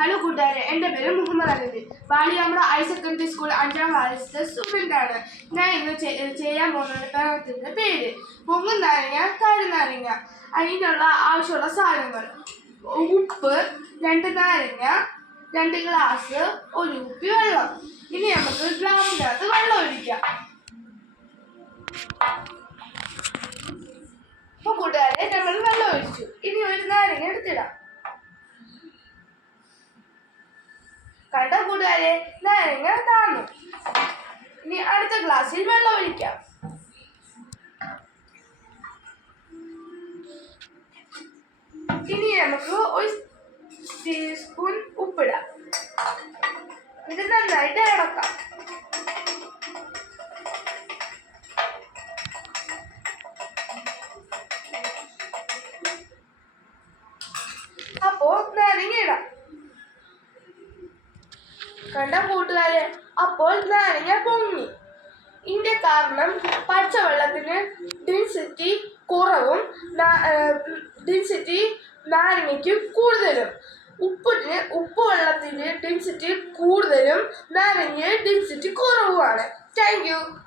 Hello കൂട്ടുകാരെ. എന്റെ പേര് Muhammad Ali. Valiyampra higher secondary school അഞ്ചാം ക്ലാസ്സിലെ സ്റ്റുഡന്റാണ് ഞാൻ ഇന്ന് ചെയ്യാൻ പോകുന്ന പ്രയോഗത്തിന്റെ പേര്. പൊങ്ങും നാരങ്ങ കരുനാരങ്ങ അതിനുള്ള ആവശ്യമുള്ള സാധനങ്ങൾ. ഉപ്പ് രണ്ട് നാരങ്ങ രണ്ട് ഗ്ലാസ് ഒരു കുപ്പി വെള്ളം. ഇനി നമുക്ക് ഗ്ലാസ്സിനകത്ത് വെള്ളം ഒഴിക്കാം. അപ്പോൾ കൂട്ടുകാരെ നമ്മൾ വെള്ളം ഒഴിച്ചു. ഇനി ഒരു നാരങ്ങ എടുത്തിടാം കണ്ട കൂട്ടുകാരെ നാരങ്ങ താന്നു ഇനി അടുത്ത ഗ്ലാസ്സിൽ വെള്ളം ഒഴിക്കാം. ഇനി നമുക്ക് ഒരു ടീസ്പൂൺ ഉപ്പിടാം. ഇത് നന്നായിട്ട് ഇളക്കാം. അപ്പോൾ നാരങ്ങ ഇടാം. കണ്ട കൂട്ടുകാരെ? അപ്പോൾ നാരങ്ങ പൊങ്ങി. ഇതിന്റെ കാരണം പച്ചവെള്ളത്തിന് ഡെൻസിറ്റി കുറവും ഡെൻസിറ്റി നാരങ്ങയ്ക്ക് കൂടുതലും. ഉപ്പിന് ഉപ്പ് വെള്ളത്തിന് ഡെൻസിറ്റി കൂടുതലും നാരങ്ങ ഡെൻസിറ്റി കുറവുമാണ്. Thank you